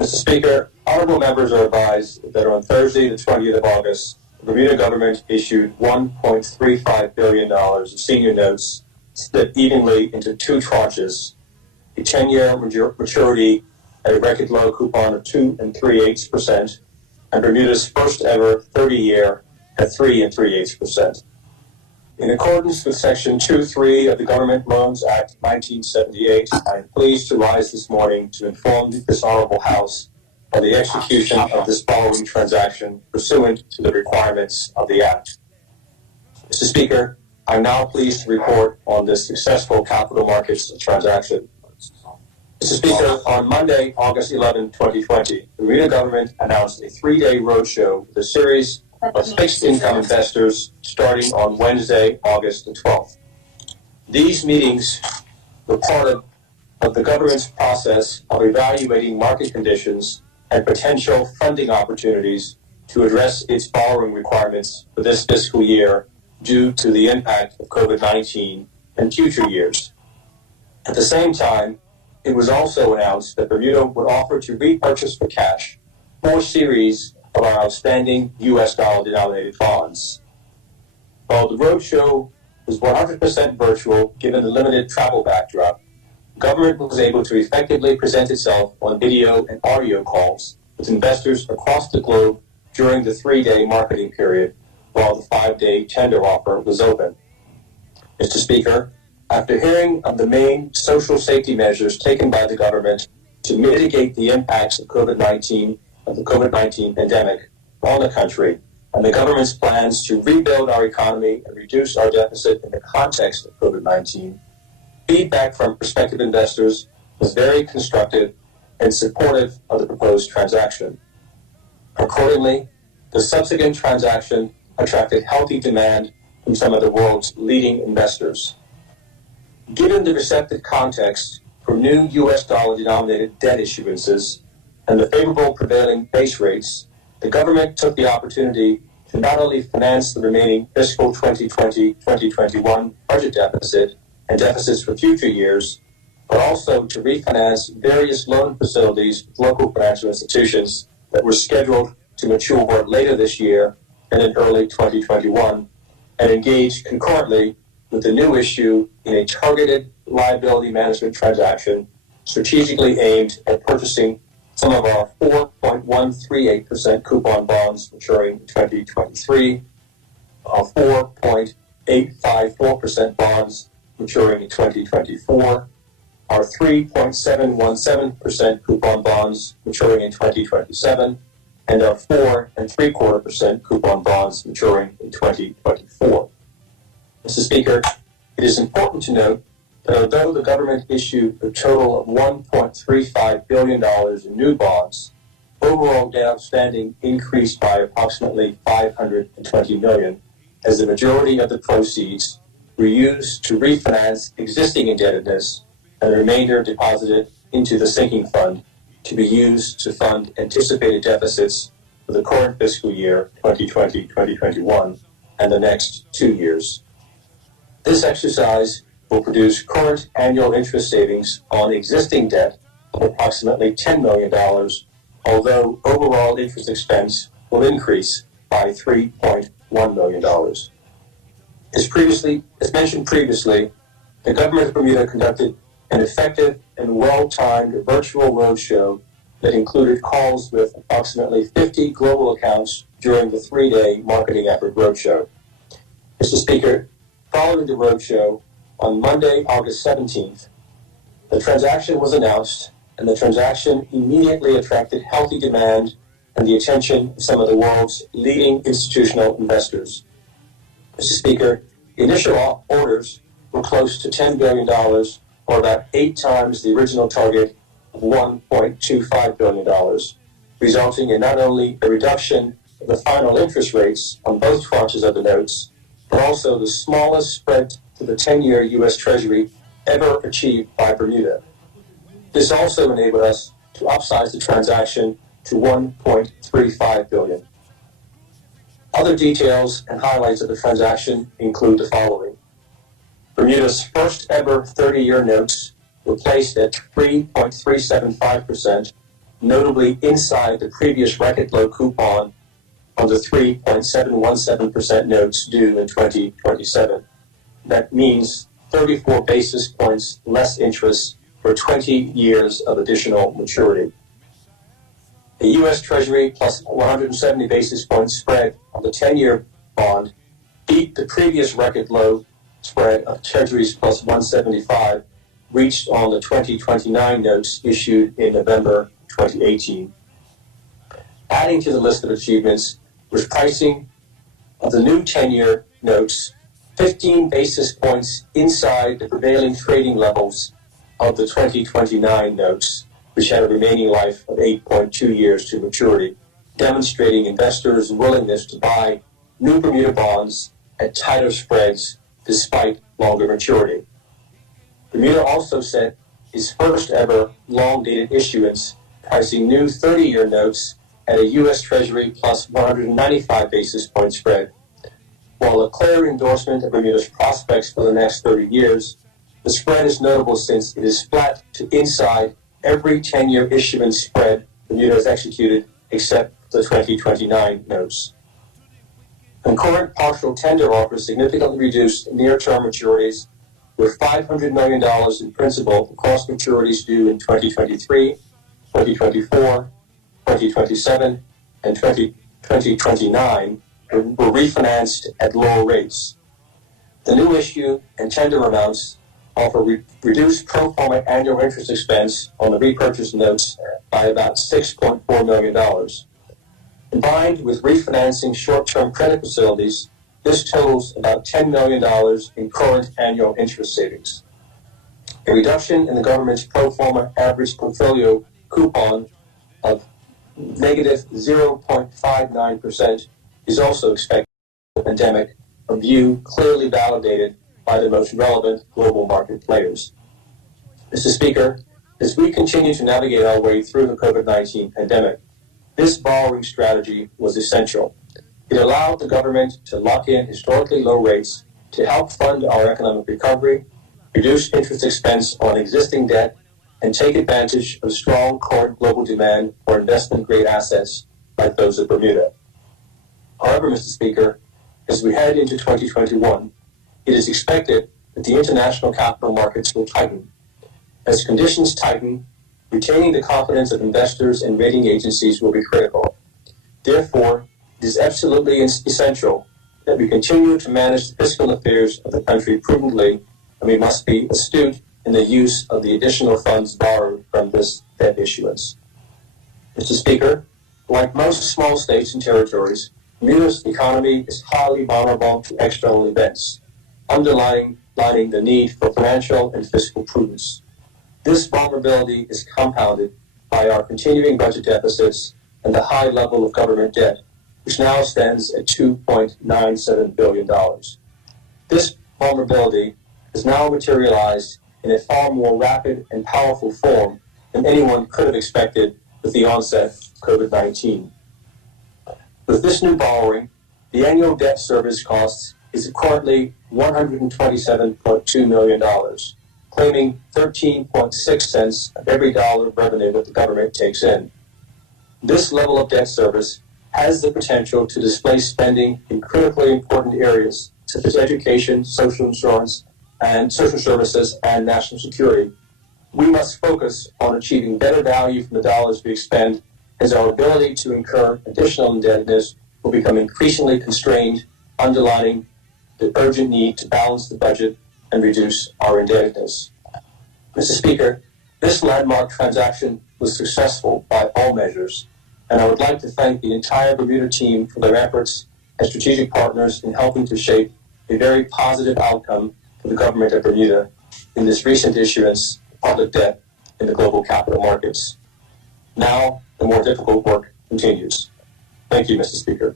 Mr. Speaker, honorable members are advised that on Thursday, the 20th of August, the Bermuda government issued $1.35 billion of senior notes split evenly into two tranches, a 10-year maturity at a record low coupon of 2 3/8%, and Bermuda's first ever 30-year at 3 3/8%. In accordance with Section 2.3 of the Government Loans Act 1978, I am pleased to rise this morning to inform this Honorable House of the execution of this following transaction pursuant to the requirements of the Act. Mr. Speaker, I am now pleased to report on this successful capital markets transaction. Mr. Speaker, on Monday, August 11, 2020, the Bermuda government announced a 3-day roadshow with a series of fixed income investors starting on Wednesday, August the 12th. These meetings were part of the government's process of evaluating market conditions and potential funding opportunities to address its borrowing requirements for this fiscal year due to the impact of COVID-19 and future years. At the same time, it was also announced that Bermuda would offer to repurchase for cash 4 series of our outstanding U.S. dollar-denominated bonds. While the roadshow was 100% virtual given the limited travel backdrop, government was able to effectively present itself on video and audio calls with investors across the globe during the 3-day marketing period while the 5-day tender offer was open. Mr. Speaker, after hearing of the main social safety measures taken by the government to mitigate the impacts of the COVID-19 pandemic on the country, and the government's plans to rebuild our economy and reduce our deficit in the context of COVID-19, feedback from prospective investors was very constructive and supportive of the proposed transaction. Accordingly, the subsequent transaction attracted healthy demand from some of the world's leading investors. Given the receptive context for new U.S. dollar-denominated debt issuances and the favorable prevailing base rates, the government took the opportunity to not only finance the remaining fiscal 2020-2021 budget deficit and deficits for future years, but also to refinance various loan facilities with local financial institutions that were scheduled to mature later this year and in early 2021, and engage concurrently with the new issue in a targeted liability management transaction strategically aimed at purchasing some of our 4.138% coupon bonds maturing in 2023, our 4.854% bonds maturing in 2024, our 3.717% coupon bonds maturing in 2027, and our 4.75% coupon bonds maturing in 2024. Mr. Speaker, it is important to note that although the government issued a total of $1.35 billion in new bonds, overall debt outstanding increased by approximately $520 million, as the majority of the proceeds were used to refinance existing indebtedness and the remainder deposited into the sinking fund to be used to fund anticipated deficits for the current fiscal year 2020-2021 and the next 2 years. This exercise will produce current annual interest savings on existing debt of approximately $10 million, although overall interest expense will increase by $3.1 million. As mentioned previously, the government of Bermuda conducted an effective and well-timed virtual roadshow that included calls with approximately 50 global accounts during the 3-day marketing effort roadshow. Mr. Speaker, following the roadshow, on Monday, August 17th, the transaction was announced, and the transaction immediately attracted healthy demand and the attention of some of the world's leading institutional investors. Mr. Speaker, the initial orders were close to $10 billion, or about 8 times the original target of $1.25 billion, resulting in not only a reduction of the final interest rates on both tranches of the notes, but also the smallest spread to the 10-year U.S. Treasury ever achieved by Bermuda. This also enabled us to upsize the transaction to $1.35 billion. Other details and highlights of the transaction include the following. Bermuda's first ever 30-year notes were placed at 3.375%, notably inside the previous record low coupon on the 3.717% notes due in 2027. That means 34 basis points less interest for 20 years of additional maturity. The U.S. Treasury plus 170 basis point spread on the 10-year bond beat the previous record low spread of Treasuries plus 175 reached on the 2029 notes issued in November 2018. Adding to the list of achievements was pricing of the new 10-year notes 15 basis points inside the prevailing trading levels of the 2029 notes, which had a remaining life of 8.2 years to maturity, demonstrating investors' willingness to buy new Bermuda bonds at tighter spreads despite longer maturity. Bermuda also set its first ever long-dated issuance, pricing new 30-year notes at a U.S. Treasury plus 195 basis point spread. While a clear endorsement of Bermuda's prospects for the next 30 years, the spread is notable since it is flat to inside every 10-year issuance spread Bermuda has executed except the 2029 notes. Concurrent partial tender offers significantly reduced near-term maturities with $500 million in principal across maturities due in 2023, 2024, 2027, and 2029 were refinanced at lower rates. The new issue and tender amounts offer reduced pro forma annual interest expense on the repurchased notes by about $6.4 million. Combined with refinancing short-term credit facilities, this totals about $10 million in current annual interest savings. A reduction in the government's pro forma average portfolio coupon of negative 0.59% is also expected in the pandemic, a view clearly validated by the most relevant global market players. Mr. Speaker, as we continue to navigate our way through the COVID-19 pandemic, this borrowing strategy was essential. It allowed the government to lock in historically low rates to help fund our economic recovery, reduce interest expense on existing debt, and take advantage of strong current global demand for investment-grade assets like those of Bermuda. However, Mr. Speaker, as we head into 2021, it is expected that the international capital markets will tighten. As conditions tighten, retaining the confidence of investors and rating agencies will be critical. Therefore, it is absolutely essential that we continue to manage the fiscal affairs of the country prudently, and we must be astute in the use of the additional funds borrowed from this debt issuance. Mr. Speaker, like most small states and territories, Bermuda's economy is highly vulnerable to external events, underlining the need for financial and fiscal prudence. This vulnerability is compounded by our continuing budget deficits and the high level of government debt, which now stands at $2.97 billion. This vulnerability has now materialized in a far more rapid and powerful form than anyone could have expected with the onset of COVID-19. With this new borrowing, the annual debt service cost is currently $127.2 million, claiming 13.6 cents of every dollar of revenue that the government takes in. This level of debt service has the potential to displace spending in critically important areas such as education, social insurance, and social services and national security. We must focus on achieving better value from the dollars we expend, as our ability to incur additional indebtedness will become increasingly constrained, underlining the urgent need to balance the budget and reduce our indebtedness. Mr. Speaker, this landmark transaction was successful by all measures, and I would like to thank the entire Bermuda team for their efforts as strategic partners in helping to shape a very positive outcome for the government of Bermuda in this recent issuance of public debt in the global capital markets. Now, the more difficult work continues. Thank you, Mr. Speaker.